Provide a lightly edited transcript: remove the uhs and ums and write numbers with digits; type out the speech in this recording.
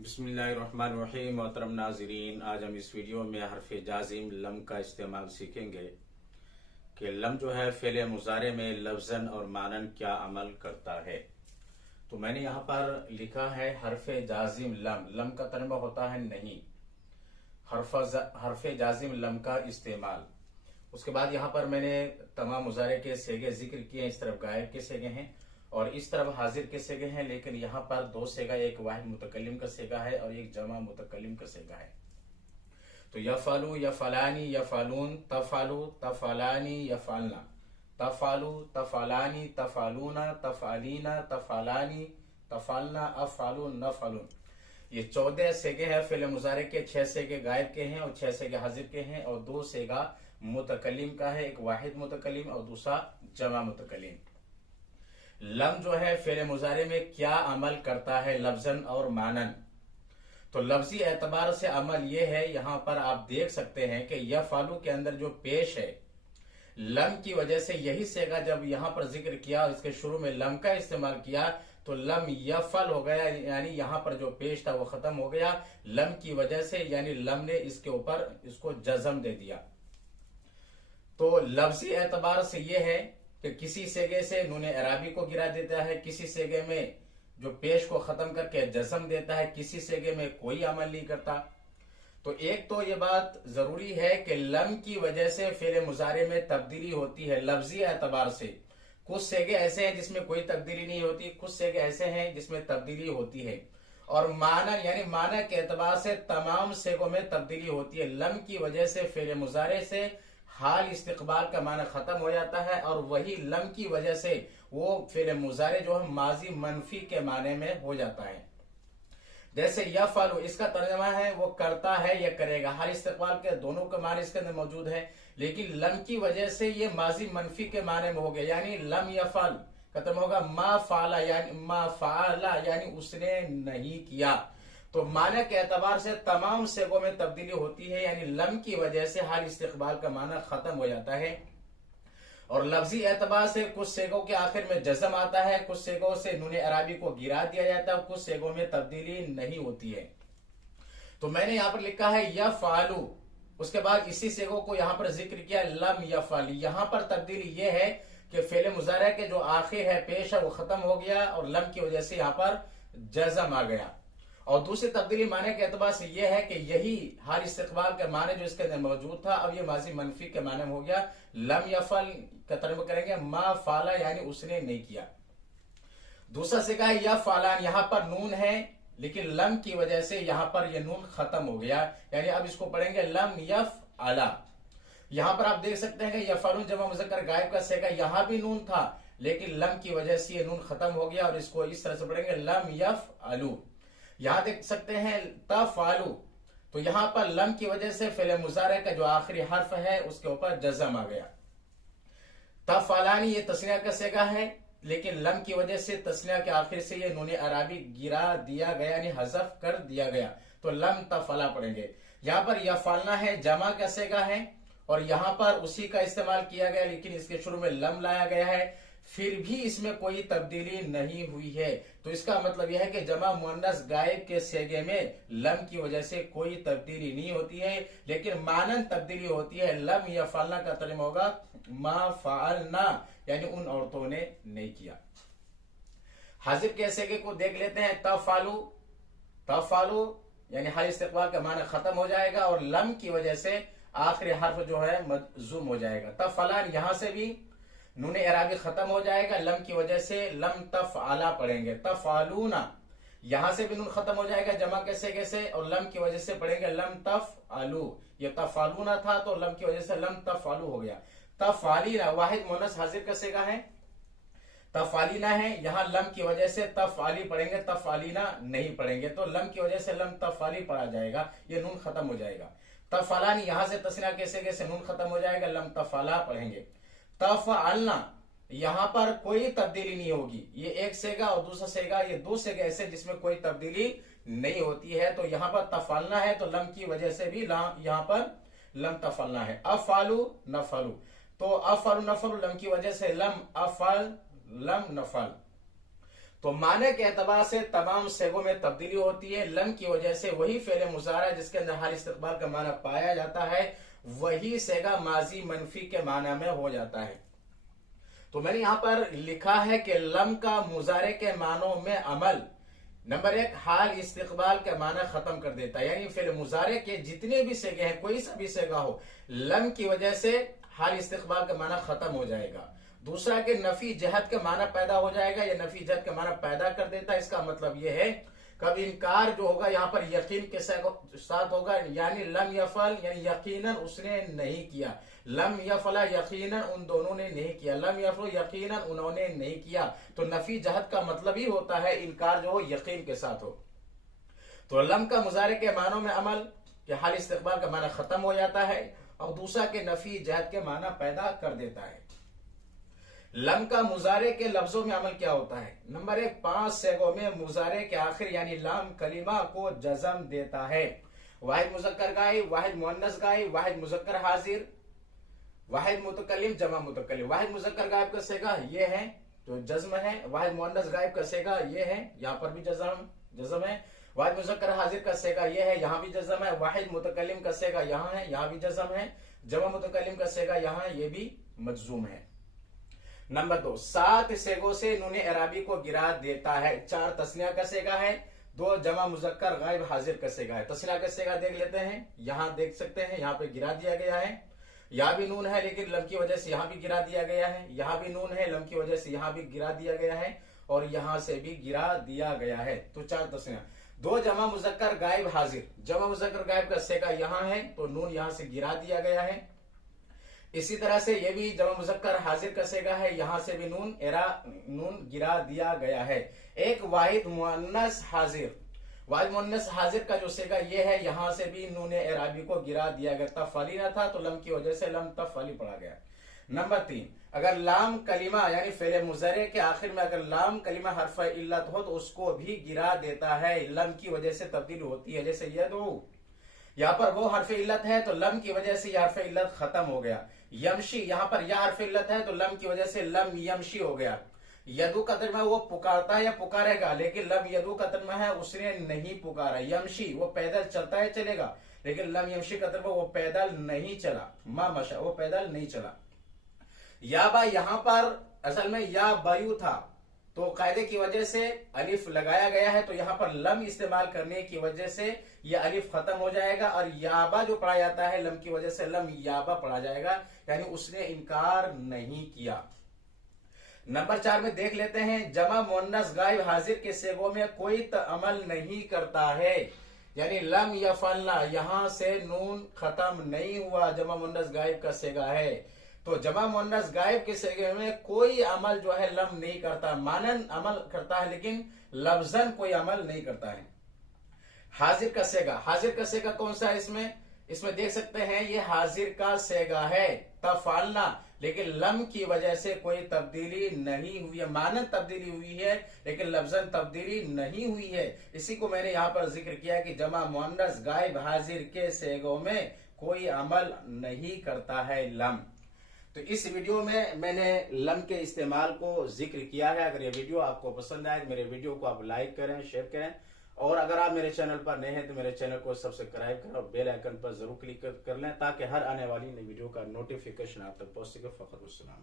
बिस्मिल्लाहिर्रहमानिर्रहीम। मोहतरम नाज़रीन, आज हम इस वीडियो में हरफ जाजिम लम का इस्तेमाल सीखेंगे कि लम जो है फ़ेल मुज़ारे में लफ्ज़न और मानन क्या अमल करता है। तो मैंने यहाँ पर लिखा है हरफ जाजिम लम। लम का तर्जुमा होता है नहीं। हरफ जाजिम लम का इस्तेमाल। उसके बाद यहाँ पर मैंने तमाम मुज़ारे के सेगे जिक्र किए। इस तरफ गायब के सेगे हैं और इस तरफ हाजिर के सेगे हैं, लेकिन यहाँ पर दो सेगा, एक वाहिद मुतकल्लिम का सेगा है और एक जमा मुतकल्लिम का सेगा है। तो यफालू, यफलानी, यफालून, तफालू, तफालानी, यफालना, तफालू, तफालानी, तफालूना, तफालीना, तफालानी, तफालना, अफालू, नफालून। ये 14 सेगे हैं फ़िल मुज़ारे के। 6 सेगे गायब के हैं और 6 सेगे हाजिर के हैं और 2 सेगा मुतकल्लिम का है, एक वाहिद मुतकल्लिम और दूसरा जमा मुतकल्लिम। लम जो है फ़िल मुज़ारे में क्या अमल करता है लफ्ज़न और मानन। तो लफ्जी एतबार से अमल यह है, यहां पर आप देख सकते हैं कि यफालू के अंदर जो पेश है लम की वजह से, यही सेगा जब यहां पर जिक्र किया, इसके शुरू में लम का इस्तेमाल किया तो लम यफल हो गया, यानी यहां पर जो पेश था वो खत्म हो गया लम की वजह से, यानी लम ने इसके ऊपर इसको जज़म दे दिया। तो लफ्जी एतबार से यह है कि किसी सेगे से नूने अराबी को गिरा देता है, किसी सेगे में जो पेश को खत्म करके जज़म देता है, किसी सेगे में कोई अमल नहीं करता। तो एक तो ये बात जरूरी है कि लम की वजह से फ़िल मुज़ारे में तब्दीली होती है लफ्जी एतबार से। कुछ सेगे ऐसे हैं जिसमें कोई तब्दीली नहीं होती, कुछ सेगे ऐसे हैं जिसमें तब्दीली होती है। और माना यानी माना के एतबार से तमाम सेगों में तब्दीली होती है। लम की वजह से फ़िल मुज़ारे से हाल इस्तिकबाल का माना खत्म हो जाता है और वही लम की वजह से वो फ़िल मुज़ारे जो है माजी मनफी के माने में हो जाता है। जैसे यफअलु, इसका तर्जुमा है वो करता है या करेगा। हाल इस्तिकबाल के दोनों के माने इसके अंदर मौजूद है, लेकिन लम की वजह से ये माजी मनफी के माने में हो गया, यानी लम यफअल खत्म होगा मा फाला, यानी मा फाला यानी उसने नहीं किया। तो माना के एतबार से तमाम सेगों में तब्दीली होती है, यानी लम की वजह से हाल इस्तिकबाल का माना खत्म हो जाता है। और लफ्जी एतबार से कुछ सेगों के आखिर में जज़म आता है, कुछ सेगों से नूने अराबी को गिरा दिया जाता है, कुछ सेगों में तब्दीली नहीं होती है। तो मैंने यहां पर लिखा है यफालू, उसके बाद इसी सेगों को यहां पर जिक्र किया लम यफल। यहां पर तब्दीली यह है कि फ़िल मुज़ारे के जो आखिर है पेश है वो खत्म हो गया और लम की वजह से यहां पर जज़म आ गया। और दूसरी तब्दीली माने के एतबार से यह है कि यही हाल इस्तिकबाल के माने जो इसके अंदर मौजूद था अब ये माजी मनफी के माने में हो गया। लम यफल का तर्जुमा करेंगे मा फाला, यानी उसने नहीं किया। दूसरा सिका है या फालान, यहां पर नून है लेकिन लम की वजह से यहां पर यह नून खत्म हो गया, यानी अब इसको पढ़ेंगे लम यफ अला। यहां पर आप देख सकते हैं कि यफालून जमा मुज़क्कर गायब का सेगा, यहां भी नून था लेकिन लम की वजह से यह नून खत्म हो गया और इसको इस तरह से पढ़ेंगे लम यफ अलू। यहां देख सकते हैं तफालू, तो यहां पर लम की वजह से फ़िल मुज़ारे का जो आखिरी हर्फ है उसके ऊपर जज़म आ गया। तफालानी ये तस्निया का सेगा है, लेकिन लम की वजह से तस्निया के आखिर से ये नूने अराबी गिरा दिया गया, यानी हज़फ कर दिया गया, तो लम तफला पढ़ेंगे। यहां पर यफालना है, जमा का सेगा है और यहां पर उसी का इस्तेमाल किया गया, लेकिन इसके शुरू में लम लाया गया है, फिर भी इसमें कोई तब्दीली नहीं हुई है। तो इसका मतलब यह है कि जमा मुअन्नस गायब के सेगे में लम की वजह से कोई तब्दीली नहीं होती है, लेकिन मानन तब्दीली होती है। लम या फालना का तर्जुमा होगा मा फालना, यानी उन औरतों ने नहीं किया। हाजिर के सेगे को देख लेते हैं। तफालू, तफालू यानी हाल इस्तिकबाल का माना खत्म हो जाएगा और लम की वजह से आखिरी हर्फ जो है मजूम हो जाएगा। तफलान, यहां से भी नूने अराबी खत्म हो जाएगा, लम की वजह से लम तफआला पढ़ेंगे। तफालूना, यहां से भी नून खत्म हो जाएगा जमा के सेगे से और लम की वजह से पढ़ेंगे लम तफआलू। ये तफालूना था तो लम की वजह से लम तफआलू हो गया। तफालीना, वाहिद मुअन्नस हाजिर का सेगा है, तफालीना है, यहां लम की वजह से तफआली पढ़ेंगे, तफालीना नहीं पढ़ेंगे, तो लम की वजह से लम तफआली पढ़ा जाएगा, ये नून खत्म हो जाएगा। तफलानी, यहां से तस्निया के सेगे से नून खत्म हो जाएगा, लम तफला पढ़ेंगे। तफअलना, यहां पर कोई तब्दीली नहीं होगी, ये एक सेगा और दूसरा सेगा, ये दो सेगे ऐसे जिसमें कोई तब्दीली नहीं होती है। तो यहां पर तफलना है तो लम की वजह से भी यहां पर लम तफलना है। अफालू नफलू, तो अफलू नफलू लम की वजह से लम अफल लम नफल। तो माने के एतबार से तमाम सेगों में तब्दीली होती है। लम की वजह से वही फेल मुजारा जिसके अंदर हाल इस्तकबाल का माना पाया जाता है वही सेगा माजी मनफी के माना में हो जाता है। तो मैंने यहां पर लिखा है कि लम का मुजारे के मानों में अमल नंबर 1 हाल इस्तिकबाल का माना खत्म कर देता है, यानी फेल मुजारे के जितने भी सेगे हैं कोई सा भी सेगा हो लम की वजह से हाल इस्तिकबाल का माना खत्म हो जाएगा। दूसरा कि नफी जहत का माना पैदा हो जाएगा या नफी जहत का माना पैदा कर देता है। इसका मतलब यह है कब इनकार जो होगा यहाँ पर यकीन के साथ होगा, यानी लम यफल यानी यकीनन उसने नहीं किया, लम यफला यकीनन उन दोनों ने नहीं किया, लम यफल यकीनन उन्होंने नहीं किया। तो नफी जहत का मतलब ही होता है इनकार जो हो यकीन के साथ हो। तो लम का मुजारे के मानों में अमल के हाल इस्तिकबाल का माना खत्म हो जाता है और दूसरा के नफी जहत के माना पैदा कर देता है। लम का मुजारे के लफ्जों में अमल क्या होता है? नंबर 1 5 सेगों में मुजारे के आखिर यानी लाम कलिमा को जज़म देता है। वाहिद मुज़क्कर गायब, वाहिद मुअन्नस गायब, वाहिद मुज़क्कर हाजिर, वाहिद मुतकल्लिम, जमा मुतकल्लिम। वाहिद मुज़क्कर गायब का सेगा ये है तो जज्म है, वाहिद मुअन्नस गायब का सेगा ये है, यहाँ पर भी जज्म है। वाहिद मुज़क्कर हाजिर का सेगा ये है, यहाँ भी जज्म है। वाहिद मुतकल्लिम का सेगा यहाँ है, यहाँ भी जज्म है। जमा मुतकल्लिम का सेगा यहाँ है, ये भी मजजूम है। नंबर 2 7 सेगों से नून एराबी को गिरा देता है। 4 तस्निया का सेगा है, 2 जमा मुज़क्कर गायब हाजिर का सेगा है। तस्निया का सेगा देख लेते हैं, यहाँ देख सकते हैं यहाँ पे गिरा दिया गया है, यहाँ भी नून है लेकिन लम की वजह से यहाँ भी गिरा दिया गया है, यहाँ भी नून है लम की वजह से यहाँ भी गिरा दिया गया है और यहाँ से भी गिरा दिया गया है। तो 4 तस्निया। 2 जमा मुज़क्कर गायब हाजिर, जमा मुज़क्कर गायब का सेगा यहाँ है तो नून यहाँ से गिरा दिया गया है। इसी तरह से ये भी जमा मुज़क्कर हाजिर का सेगा है, यहां से भी नून गिरा दिया गया है। एक वाहिद मुअन्नस हाजिर, वाहिद मुअन्नस हाजिर का जो सेगा ये है, यहां से भी नून एराबी को गिरा दिया गया। तफअली ना था तो लम की वजह से लम तफअली पड़ा गया। नंबर 3 अगर लाम कलिमा यानी फेले मुजरे के आखिर में अगर लाम कलिमा हर्फ इल्लत हो तो उसको भी गिरा देता है, लम की वजह से तब्दील होती है। जैसे यदू, यहाँ पर वो हर्फ इल्लत है तो लम की वजह से यह हर्फ इल्लत खत्म हो गया। यमशी, यहाँ पर यह हर्फ इल्लत है तो लम की वजह से लम यमशी हो गया। यदू का तर्जुमा वो पुकारता है या पुकारेगा, लेकिन लम यदू का तर्जुमा है उसने नहीं पुकारा। यमशी वो पैदल चलता है चलेगा, लेकिन लम यमशी का तर्जुमा वो पैदल नहीं चला। मा मशा वो पैदल नहीं चला। या बा यहाँ पर असल में या बायु था तो कायदे की वजह से अलिफ लगाया गया है, तो यहाँ पर लम इस्तेमाल करने की वजह से यह अलिफ खत्म हो जाएगा और याबा जो पढ़ा जाता है लम की वजह से लम याबा पढ़ा जाएगा, यानी उसने इनकार नहीं किया। नंबर 4 में देख लेते हैं जमा मुअन्नस गायब हाजिर के सेगों में कोई अमल नहीं करता है, यानी लम यफअलना यहां से नून खत्म नहीं हुआ, जमा मुअन्नस गायब का सेगा है। तो जमा मुअन्नस गायब के सेगे में कोई अमल जो है लम नहीं करता, मानन अमल करता है लेकिन लफ्जन कोई अमल नहीं करता है। हाजिर का सेगा, हाजिर का सेगा कौन सा है इसमें देख सकते हैं ये हाजिर का सेगा है तफअलना, लेकिन लम की वजह से कोई तब्दीली नहीं हुई है। मानन तब्दीली हुई है लेकिन लफ्जन तब्दीली नहीं हुई है। इसी को मैंने यहाँ पर जिक्र किया कि जमा मुअन्नस गायब हाजिर के सेगों में कोई अमल नहीं करता है लम। तो इस वीडियो में मैंने लम के इस्तेमाल को जिक्र किया है। अगर ये वीडियो आपको पसंद आए तो मेरे वीडियो को आप लाइक करें, शेयर करें और अगर आप मेरे चैनल पर नए हैं तो मेरे चैनल को सब्सक्राइब करें और बेल आइकन पर जरूर क्लिक कर लें ताकि हर आने वाली नई वीडियो का नोटिफिकेशन आप तक पहुंच सके। फखरुल सलाम।